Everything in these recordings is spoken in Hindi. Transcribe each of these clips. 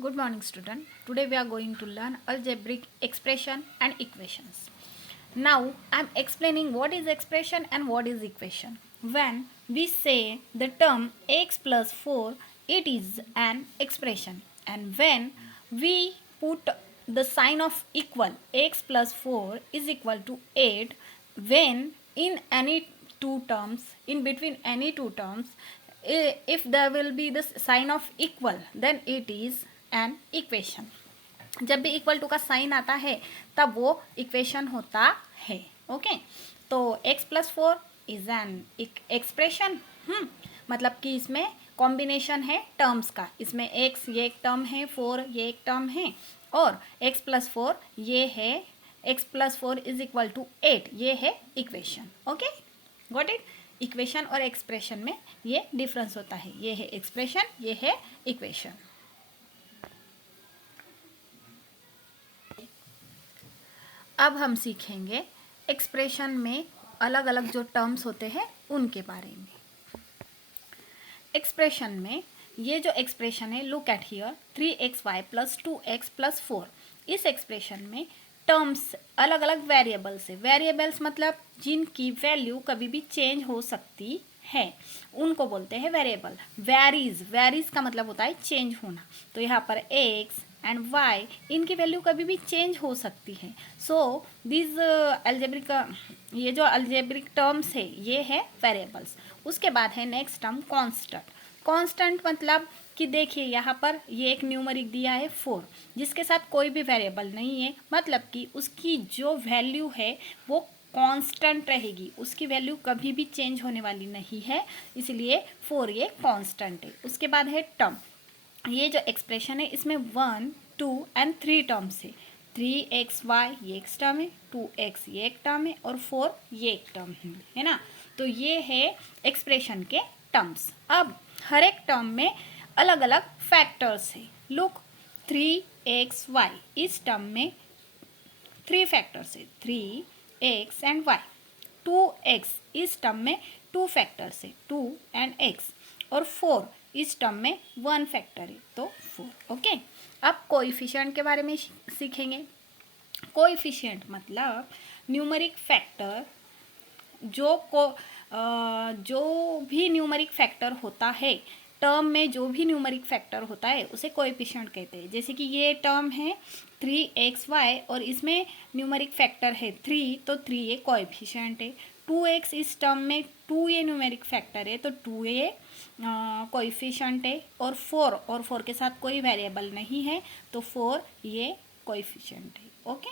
Good morning, student. Today we are going to learn algebraic expression and equations. Now I am explaining what is expression and what is equation. When we say the term x plus 4, it is an expression, and when we put the sign of equal, x plus 4 is equal to 8, when in any two terms, in between any two terms, if there will be the sign of equal, then it is an equation. जब भी इक्वल टू का साइन आता है तब वो इक्वेशन होता है. ओके, तो x plus 4 is an expression. मतलब कि इसमें कॉम्बिनेशन है टर्म्स का. इसमें x ये एक टर्म है, 4 ये एक टर्म है, और x प्लस 4 ये है. x plus 4 is equal to 8 ये है equation. Okay, got it. Equation और एक्सप्रेशन में ये डिफरेंस होता है. ये है एक्सप्रेशन, ये है इक्वेशन. अब हम सीखेंगे एक्सप्रेशन में अलग अलग जो टर्म्स होते हैं उनके बारे में. एक्सप्रेशन में ये जो एक्सप्रेशन है, look at here, 3xy plus 2x plus 4. इस एक्सप्रेशन में टर्म्स अलग अलग वेरिएबल्स है. वेरिएबल्स मतलब जिनकी वैल्यू कभी भी चेंज हो सकती है, उनको बोलते हैं वेरिएबल. वेरीज का मतलब होता है चेंज होना. तो यहाँ पर x एंड y इनकी वैल्यू कभी भी चेंज हो सकती है. सो दिस अल्जेब्रिक, ये जो अल्जेब्रिक टर्म्स है ये है वेरिएबल्स. उसके बाद है नेक्स्ट टर्म कांस्टेंट. कांस्टेंट मतलब कि देखिए यहाँ पर ये एक न्यूमरिक दिया है 4, जिसके साथ कोई भी वेरिएबल नहीं है. मतलब कि उसकी जो वैल्यू है वो कांस्टेंट रहेगी, उसकी वैल्यू कभी भी चेंज होने वाली नहीं है, इसलिए 4 ये कांस्टेंट है. उसके बाद है टर्म. ये जो एक्सप्रेशन है इसमें 1, 2 एंड 3 टर्म्स है. 3xy ये एक टर्म है, 2x ये एक टर्म है, और 4 ये एक टर्म है ना. तो ये है एक्सप्रेशन के टर्म्स. अब हर एक टर्म में अलग अलग फैक्टर्स है. लुक, 3xy इस टर्म में 3 फैक्टर्स है, 3x एंड y. 2x इस टर्म में 2 फैक्टर्स है, 2 एंड x. और 4 इस टर्म में 1 फैक्टर है, तो 4. ओके, अब कोएफिशिएंट के बारे में सीखेंगे. कोएफिशिएंट मतलब न्यूमरिक फैक्टर जो भी न्यूमरिक फैक्टर होता है, टर्म में जो भी न्यूमरिक फैक्टर होता है उसे कोएफिशिएंट कहते हैं. जैसे कि ये टर्म है 3xy और इसमें न्यूमरिक फैक्टर है 3, तो 3 ये कोएफिशिएंट है. 2x इस टर्म में 2 ये न्यूमेरिक फैक्टर है, तो 2 ये कोएफिशिएंट है. और 4 के साथ कोई वेरिएबल नहीं है, तो 4 ये कोएफिशिएंट है. ओके,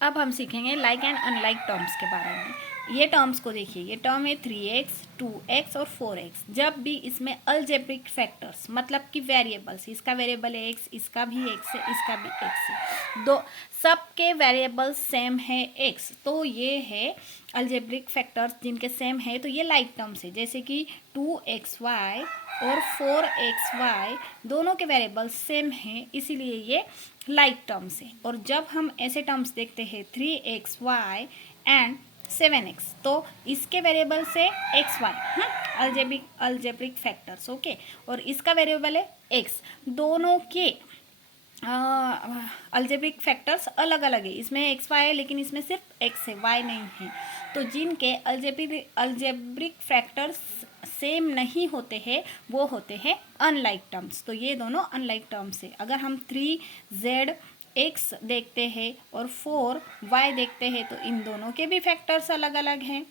अब हम सीखेंगे लाइक एंड अनलाइक टर्म्स के बारे में. ये टर्म्स को देखिए, ये टर्म है 3x, 2x और 4x. जब भी इसमें अलजेब्रिक फैक्टर्स मतलब कि वेरिएबल्स, इसका वेरिएबल है x, इसका भी x है, इसका भी x है, दो सबके वेरिएबल्स सेम है x, तो ये है अलजेब्रिक फैक्टर्स जिनके सेम है, तो ये लाइक टर्म्स है. जैसे कि 2xy और 4xy दोनों के वेरिएबल्स सेम हैं, इसीलिए ये लाइक टर्म्स है. और जब हम ऐसे टर्म्स देखते हैं 3xy एंड 7x, तो इसके वेरिएबल से xy, अलजेब्रिक फैक्टर्स. ओके, और इसका वेरिएबल है x. दोनों के अलजेब्रिक फैक्टर्स अलग अलग है. इसमें एक्स वाई है लेकिन इसमें सिर्फ x है, y नहीं है. तो जिनके अलजेब्रिक फैक्टर्स सेम नहीं होते हैं वो होते हैं अनलाइक टर्म्स. तो ये दोनों अनलाइक टर्म्स है. अगर हम 3zx देखते हैं और 4y देखते हैं तो इन दोनों के भी फैक्टर्स अलग अलग हैं,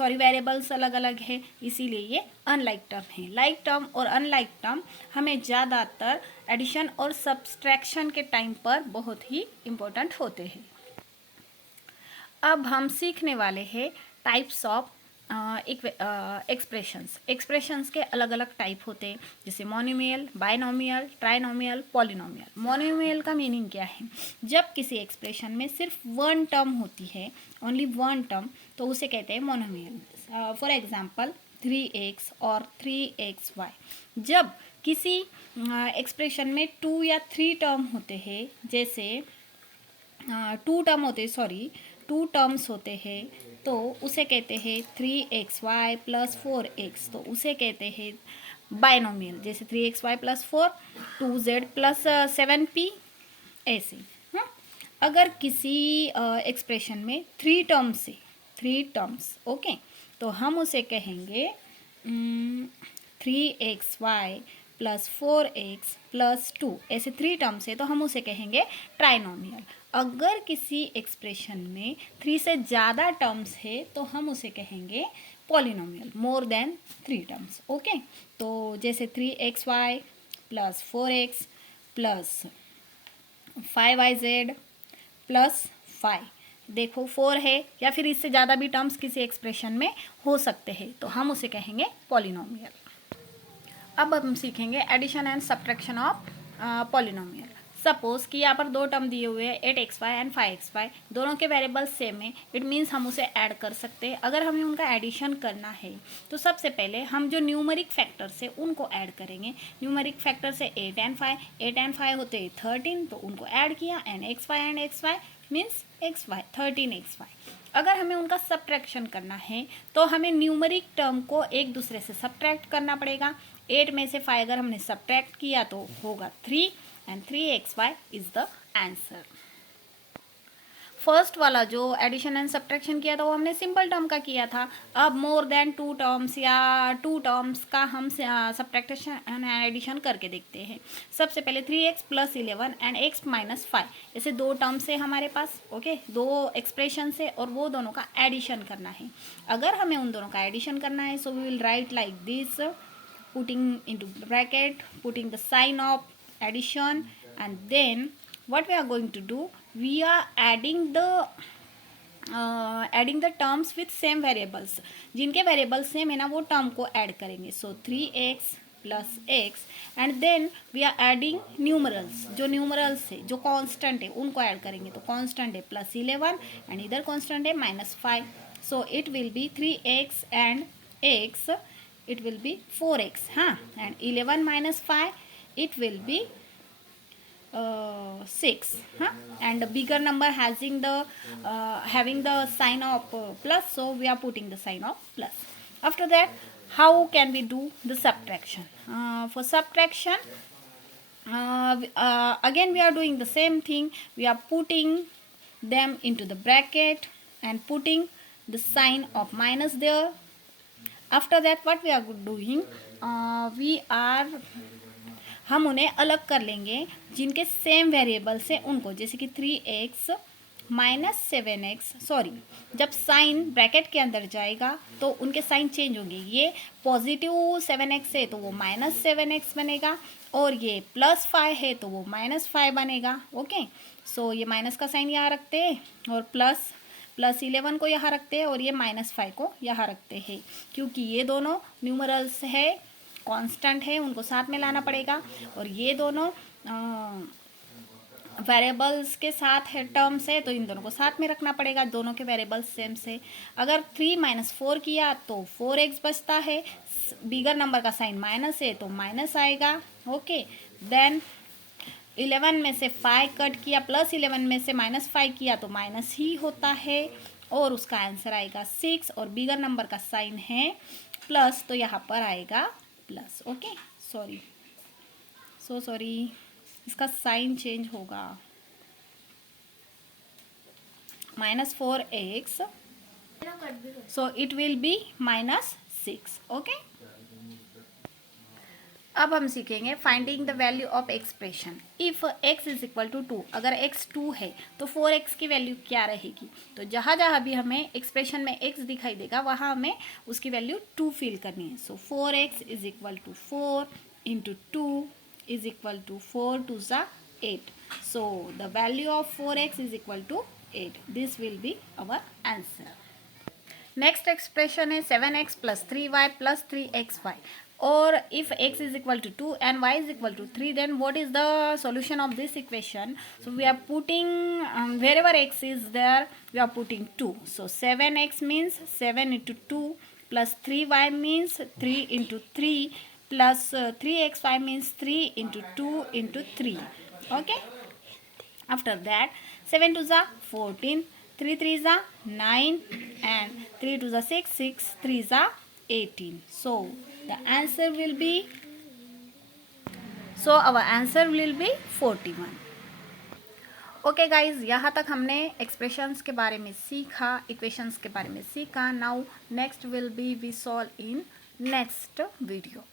वेरिएबल्स अलग अलग है, इसीलिए ये अनलाइक टर्म है. लाइक टर्म और अनलाइक टर्म हमें ज़्यादातर एडिशन और सब्सट्रैक्शन के टाइम पर बहुत ही इम्पोर्टेंट होते हैं. अब हम सीखने वाले हैं टाइप्स ऑफ एक्सप्रेशंस के अलग अलग टाइप होते हैं. जैसे monomial, binomial, trinomial, polynomial. Monomial का मीनिंग क्या है? जब किसी एक्सप्रेशन में सिर्फ वन टर्म होती है, ओनली वन टर्म, तो उसे कहते हैं मोनोमियल. फॉर एग्जाम्पल 3x और 3xy. जब किसी एक्सप्रेशन में 2 या 3 टर्म होते हैं, जैसे 2 टर्म्स होते हैं, तो उसे कहते हैं 3xy प्लस 4x, तो उसे कहते हैं बाइनोमियल, जैसे 3xy plus 4, 2z plus 7p, ऐसे। हाँ, अगर किसी एक्सप्रेशन में थ्री टर्म्स ओके, तो हम उसे कहेंगे 3xy प्लस 4x प्लस 2, ऐसे 3 टर्म्स है तो हम उसे कहेंगे ट्राइनोमियल। अगर किसी एक्सप्रेशन में 3 से ज़्यादा टर्म्स है तो हम उसे कहेंगे polynomial, more than 3 terms okay. तो जैसे 3xy plus 4x plus 5yz plus 5, देखो 4 है या फिर इससे ज़्यादा भी टर्म्स किसी एक्सप्रेशन में हो सकते हैं तो हम उसे कहेंगे पॉलिनोमियल। अब हम सीखेंगे addition and subtraction of polynomial. Suppose कि यहाँ पर दो टर्म दिए हुए हैं 8xy एंड 5xy, दोनों के वेरिएबल्स सेम है, इट मीन्स हम उसे ऐड कर सकते हैं। अगर हमें उनका एडिशन करना है तो सबसे पहले हम जो न्यूमरिक फैक्टर्स है उनको ऐड करेंगे। न्यूमरिक फैक्टर्स है 8 एंड 5 होते हैं 13, तो उनको ऐड किया, and xy means xy 13xy। अगर हमें उनका सब्ट्रैक्शन करना है तो हमें न्यूमरिक टर्म को एक दूसरे से सब्ट्रैक्ट करना पड़ेगा। 8 में से 5 अगर हमने सब्ट्रैक्ट किया तो होगा 3, and 3xy is the answer. First वाला जो एडिशन एंड सब्ट्रैक्शन किया था वो हमने सिंपल टर्म का किया था। अब मोर देन 2 टर्म्स या 2 टर्म्स का हम सब्ट्रैक्शन एंड एडिशन करके देखते हैं। सबसे पहले 3x plus 11 and x minus 5, ऐसे 2 टर्म्स है हमारे पास ओके, 2 एक्सप्रेशन से, और वो दोनों का एडिशन करना है। अगर हमें उन दोनों का एडिशन करना है so we will write like this, putting into bracket, putting the sign of addition, and then what we are going to do, we are adding the terms with same variables, जिनके वेरिएबल सेम है ना वो टर्म को ऐड करेंगे। So 3x plus x, and then we are adding numerals, जो न्यूमरल्स है जो कांस्टेंट है उनको ऐड करेंगे। तो कांस्टेंट है प्लस 11 एंड इधर कांस्टेंट है minus 5, so it will B 3x and x, it will be 4x, and 11 minus 5 it will be 6, and the bigger number having the sign of plus, so we are putting the sign of plus. After that, how can we do the subtraction? For subtraction, again we are doing the same thing, we are putting them into the bracket and putting the sign of minus there. After that what we are doing, हम उन्हें अलग कर लेंगे जिनके सेम वेरिएबल्स हैं उनको, जैसे कि 3x माइनस 7x, सॉरी, जब साइन ब्रैकेट के अंदर जाएगा तो उनके साइन चेंज होंगे। ये पॉजिटिव 7x है तो वो माइनस 7x बनेगा, और ये प्लस 5 है तो वो माइनस 5 बनेगा ओके। सो ये माइनस का साइन यहाँ रखते हैं, और प्लस 11 को यहाँ रखते हैं, और ये माइनस 5 को यहाँ रखते हैं, क्योंकि ये दोनों न्यूमरल्स है, कांस्टेंट है, उनको साथ में लाना पड़ेगा। और ये दोनों वेरिएबल्स के साथ है, टर्म्स है, तो इन दोनों को साथ में रखना पड़ेगा, दोनों के वेरिएबल्स सेम से। अगर 3 माइनस 4 किया तो 4x बचता है, बिगर नंबर का साइन माइनस है तो माइनस आएगा ओके। देन 11 में से 5 कट किया, प्लस 11 में से माइनस 5 किया तो माइनस ही होता है, और उसका आंसर आएगा 6, और बिगर नंबर का साइन है प्लस तो यहाँ पर आएगा प्लस ओके। सॉरी, इसका साइन चेंज होगा, -4x, so it will be -6 okay. अब हम सीखेंगे finding the value of expression. If x is equal to 2, अगर x 2 है तो 4x की वैल्यू क्या रहेगी? तो जहाँ जहाँ भी हमें एक्सप्रेशन में x दिखाई देगा वहाँ हमें उसकी वैल्यू 2 फिल करनी है। So 4x is equal to 4 into 2 is equal to 4 2 ज़ा 8. So the value of 4x is equal to 8. This will be our answer. Next expression is 7x plus 3y plus 3xy. Or if x is equal to 2 and y is equal to 3, then what is the solution of this equation? So we are putting wherever x is there, we are putting 2. So 7x means 7 into 2 plus 3y means 3 into 3 plus 3xy means 3 into 2 into 3. Okay. After that, 7 2 is 14, 3 3 is 9, and 3 2 is 6, 6 3 is 18. So the answer will be so our answer will be 41. Okay guys, यहाँ तक हमने एक्सप्रेशंस के बारे में सीखा, इक्वेशंस के बारे में सीखा. Now next will be we solve in next video.